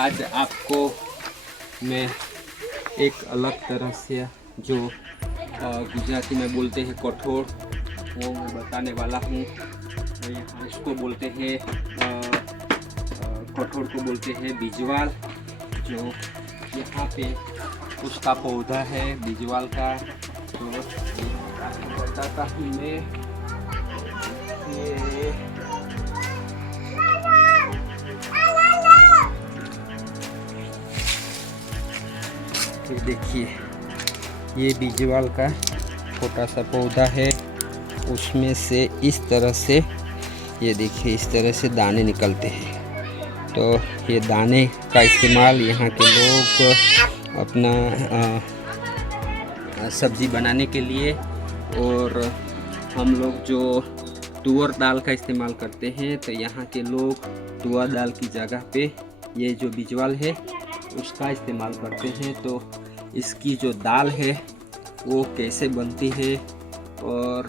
आज आपको मैं एक अलग तरह से जो गुजराती में बोलते हैं कठोर, वो मैं बताने वाला हूँ। यहाँ इसको बोलते हैं कठोर को बोलते हैं बिजवाल। जो यहाँ पे उसका पौधा है बिजवाल का, तो आपको बताता हूँ मैं। ये देखिए, ये बिजवाल का छोटा सा पौधा है, उसमें से इस तरह से ये देखिए इस तरह से दाने निकलते हैं। तो ये दाने का इस्तेमाल यहाँ के लोग अपना सब्ज़ी बनाने के लिए, और हम लोग जो तुअर दाल का इस्तेमाल करते हैं, तो यहाँ के लोग तुअर दाल की जगह पे ये जो बिजवाल है उसका इस्तेमाल करते हैं। तो इसकी जो दाल है वो कैसे बनती है और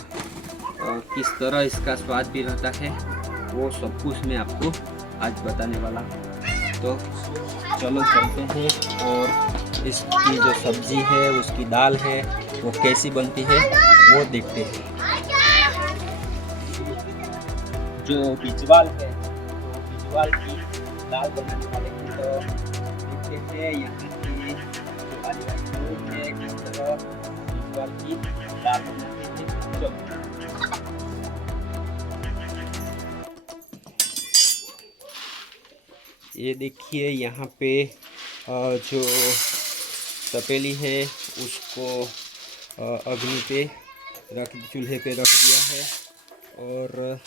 किस तरह इसका स्वाद भी रहता है, वो सब कुछ मैं आपको आज बताने वाला हूँ। तो चलो चलते हैं और इसकी जो सब्जी है, उसकी दाल है, वो कैसी बनती है वो देखते हैं। जो बिजवाल है, तो बिजवाल की दाल बनाने वाले की तो देखते हैं यहाँ की जो आदिवासी लोग हैं किस तरह बिजवाल की दाल बनाते हैं। चलो ये देखिए, यहाँ पे जो तपेली है उसको अग्नि पे चूल्हे पे रख दिया है। और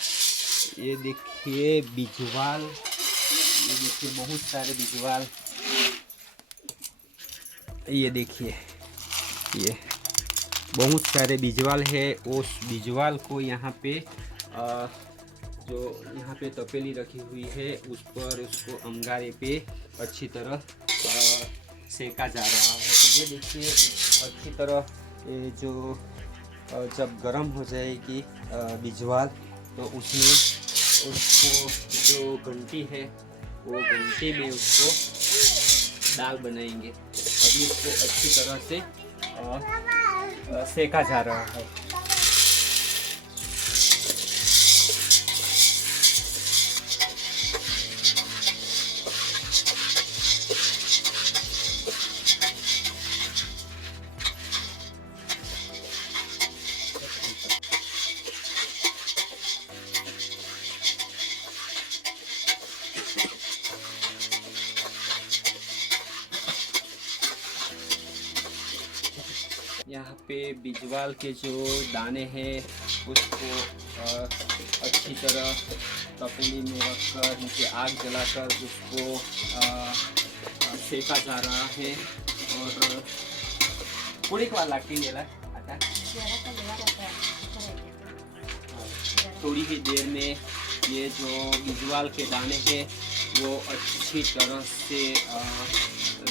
ये देखिए बिजवाल, ये देखिए बहुत सारे बिजवाल, ये देखिए ये बहुत सारे बिजवाल है। उस बिजवाल को यहाँ पे जो यहाँ पे तपेली रखी हुई है उस पर उसको अंगारे पे अच्छी तरह सेका जा रहा है। तो ये देखिए अच्छी तरह ये जो जब गर्म हो जाएगी बिजवाल, तो उसमें उसको जो घंटी है वो घंटी में उसको दाल बनाएंगे। अभी इसको अच्छी तरह से सेका जा रहा है। यहाँ पे बिजवाल के जो दाने हैं उसको अच्छी तरह तपेली में रखकर नीचे आग जलाकर उसको सेका जा रहा है। और पूरी को लाठी ले आता थोड़ी ही देर में ये जो बिजवाल के दाने हैं वो अच्छी तरह से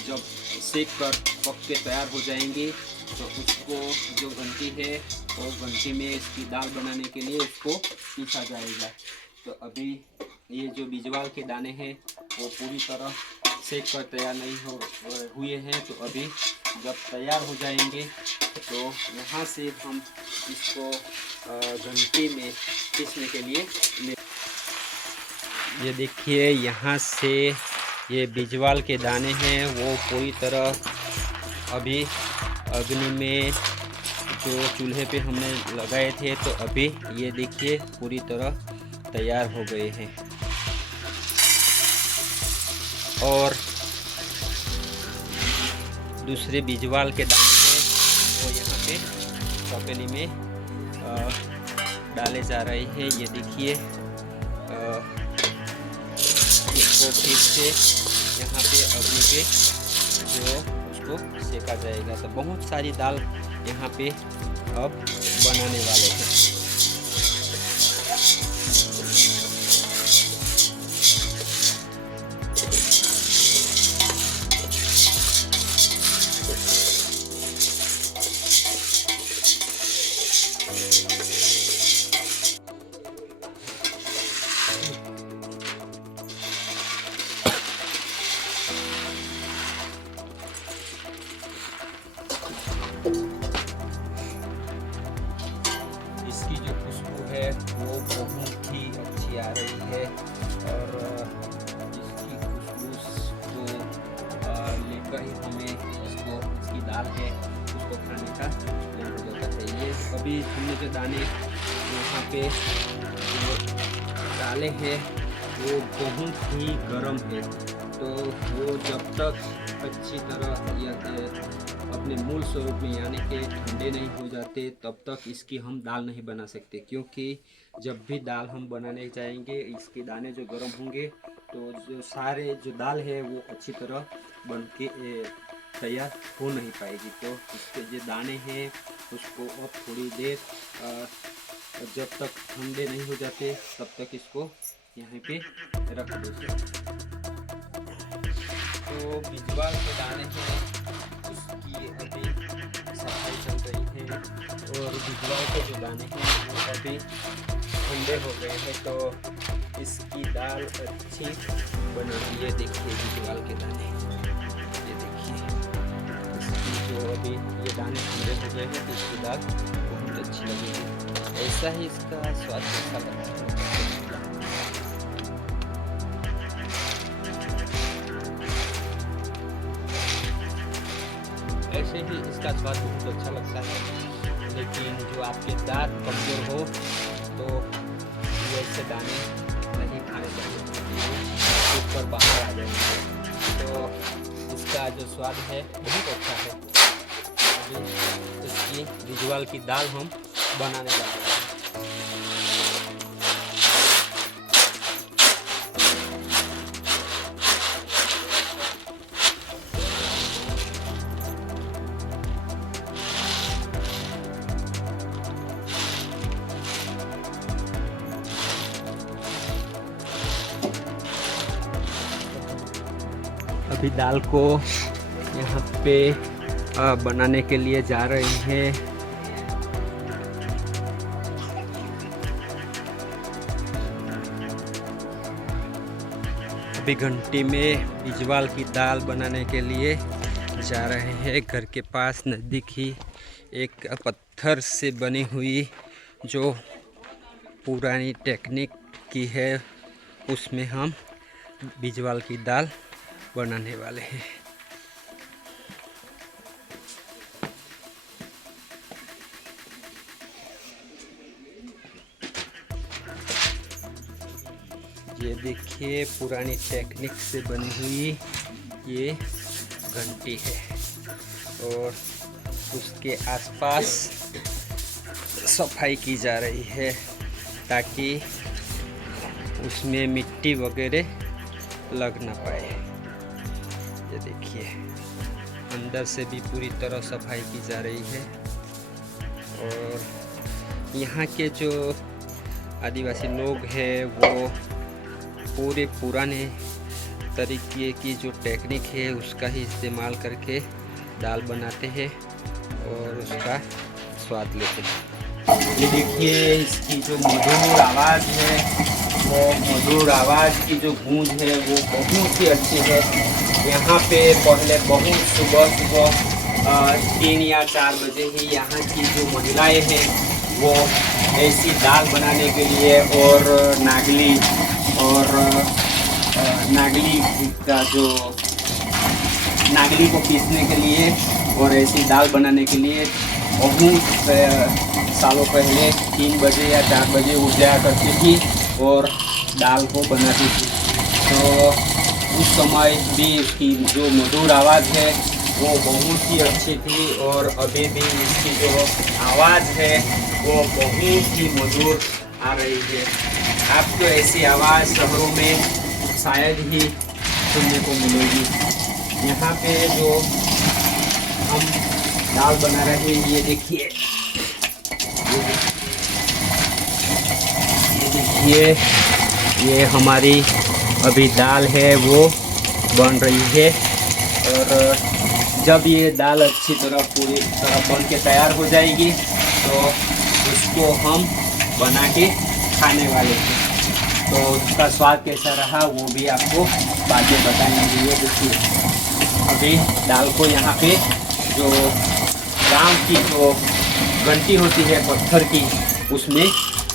जब सेक कर पक के तैयार हो जाएंगे, तो उसको जो घंटी है वो घंटी में इसकी दाल बनाने के लिए उसको पीसा जाएगा। तो अभी ये जो बिजवाल के दाने हैं वो पूरी तरह सेक कर तैयार नहीं हुए हैं। तो अभी जब तैयार हो जाएंगे तो यहाँ से हम इसको घंटी में पीसने के लिए ये देखिए, यहाँ से ये बिजवाल के दाने हैं वो पूरी तरह अभी अग्नि में जो चूल्हे पे हमने लगाए थे, तो अभी ये देखिए पूरी तरह तैयार हो गए हैं। और दूसरे बिजवाल के दाने हैं वो यहाँ पे तपेली में डाले जा रहे हैं। ये देखिए इसको फिर से यहाँ पे अग्नि पे जो उसको सेका जाएगा। तो बहुत सारी दाल यहाँ पे अब बनाने वाले हैं। दाल है उसको खाने का मन हो जाता है। ये अभी हमने जो दाने यहाँ पे जो डाले हैं वो बहुत ही गर्म है, तो वो जब तक अच्छी तरह या अपने मूल स्वरूप में यानी कि ठंडे नहीं हो जाते तब तक इसकी हम दाल नहीं बना सकते, क्योंकि जब भी दाल हम बनाने जाएंगे इसके दाने जो गर्म होंगे तो जो सारे जो दाल है वो अच्छी तरह बन के तैयार हो नहीं पाएगी। तो इसके जो दाने हैं उसको अब थोड़ी देर जब तक ठंडे नहीं हो जाते तब तक इसको यहाँ पे रख दो। तो बिजवाल के दाने हैं उसकी अभी सफाई चल रही है, और बिजवाल के जो दाने हैं वो अभी ठंडे हो गए हैं, तो इसकी दाल अच्छी बन रही है। देखिए बिजवाल के दाने, ये देखिए इसकी जो अभी ये दाने ठंडे हो गए हैं तो इसकी दाल बहुत अच्छी लगेगी। ऐसा ही इसका स्वाद अच्छा लगता है। ऐसे ही इसका स्वाद बहुत अच्छा लगता है, लेकिन जो आपके दांत कमज़ोर हो तो ये ऐसे दाने नहीं खाने चाहिए, ऊपर बाहर आ जाएंगे। तो इसका जो स्वाद है बहुत अच्छा है। अभी इसकी बिजवाल की दाल हम बनाने जा रहे हैं। अभी दाल को यहाँ पे बनाने के लिए जा रहे हैं। अभी घंटी में बिजवाल की दाल बनाने के लिए जा रहे हैं। घर के पास नज़दीक ही एक पत्थर से बनी हुई जो पुरानी टेक्निक की है उसमें हम बिजवाल की दाल बनाने वाले हैं। ये देखिए पुरानी टेक्निक से बनी हुई ये घंटी है, और उसके आसपास सफाई की जा रही है ताकि उसमें मिट्टी वगैरह लग ना पाए। ये देखिए अंदर से भी पूरी तरह सफाई की जा रही है, और यहाँ के जो आदिवासी लोग हैं वो पूरे पुराने तरीके की जो टेक्निक है उसका ही इस्तेमाल करके दाल बनाते हैं और उसका स्वाद लेते हैं। ये देखिए इसकी जो मधुर आवाज़ है, वो मधुर आवाज़ की जो गूंज है वो बहुत ही अच्छी है। यहाँ पे पहले बहुत सुबह 3 या 4 बजे ही यहाँ की जो महिलाएं हैं वो ऐसी दाल बनाने के लिए और नागली का जो नागली को पीसने के लिए और ऐसी दाल बनाने के लिए बहुत सालों पहले 3 बजे या 4 बजे उठ जाया करती थी और दाल को बनाती थी। तो उस समय भी इसकी जो मधुर आवाज़ है वो बहुत ही अच्छी थी, और अभी भी इसकी जो आवाज़ है वो बहुत ही मधुर आ रही है। आपको ऐसी आवाज़ शहरों में शायद ही सुनने को मिलेगी। यहाँ पे जो हम दाल बना रहे हैं ये देखिए, ये हमारी अभी दाल है वो बन रही है, और जब ये दाल अच्छी तरह पूरी तरह बन के तैयार हो जाएगी तो उसको हम बना के खाने वाले हैं। तो उसका स्वाद कैसा रहा वो भी आपको बाद में बताएंगे। ये देखिए अभी दाल को यहाँ पे जो गांव की जो घंटी होती है पत्थर की उसमें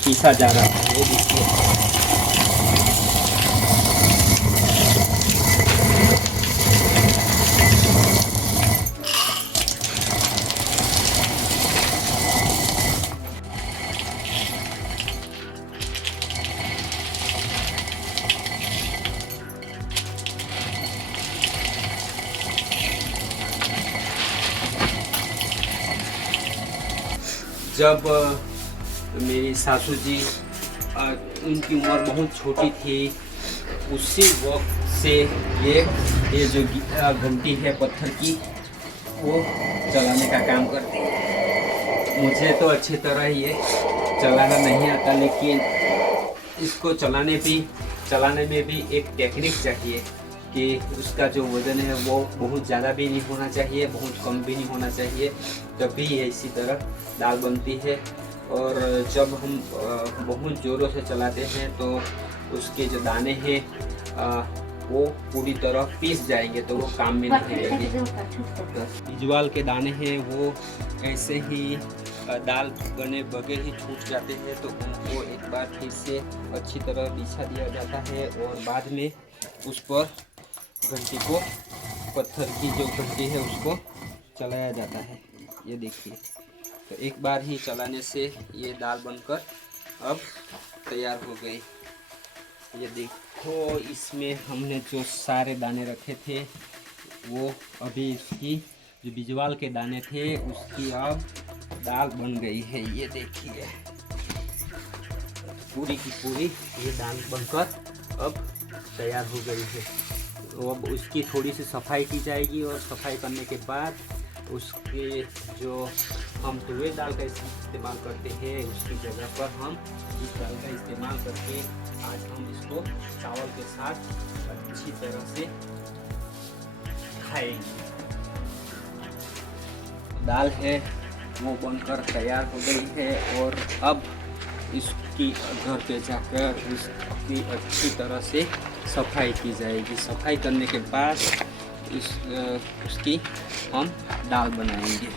पीसा जा रहा है। ये देखिए जब मेरी सासू जी उनकी उम्र बहुत छोटी थी, उसी वक्त से ये जो घंटी है पत्थर की, वो चलाने का काम करती है। मुझे तो अच्छी तरह ये चलाना नहीं आता, लेकिन इसको चलाने में भी एक टेक्निक चाहिए कि उसका जो वज़न है वो बहुत ज़्यादा भी नहीं होना चाहिए, बहुत कम भी नहीं होना चाहिए, तभी ये इसी तरह दाल बनती है। और जब हम बहुत ज़ोरों से चलाते हैं तो उसके जो दाने हैं वो पूरी तरह पीस जाएंगे, तो वो काम में नहीं आएंगे। तो बिजवाल के दाने हैं वो ऐसे ही दाल बने बगैर ही छूट जाते हैं, तो उनको एक बार फिर से अच्छी तरह बिछा दिया जाता है और बाद में उस पर घंटी को, पत्थर की जो घंटी है उसको चलाया जाता है। ये देखिए, तो एक बार ही चलाने से ये दाल बनकर अब तैयार हो गई। ये देखो, इसमें हमने जो सारे दाने रखे थे वो अभी इसकी जो बिजवाल के दाने थे उसकी अब दाल बन गई है। ये देखिए, पूरी की पूरी ये दाल बनकर अब तैयार हो गई है। तो अब उसकी थोड़ी सी सफाई की जाएगी और सफाई करने के बाद उसके जो हम तुअर दाल का इस्तेमाल करते हैं उसकी जगह पर हम इस दाल का इस्तेमाल करके आज हम इसको चावल के साथ अच्छी तरह से खाएंगे। दाल है वो बनकर तैयार हो गई है और अब इसकी घर पे जाकर इसकी अच्छी तरह से सफाई की जाएगी। सफाई करने के बाद उसकी हम दाल बनाएंगे।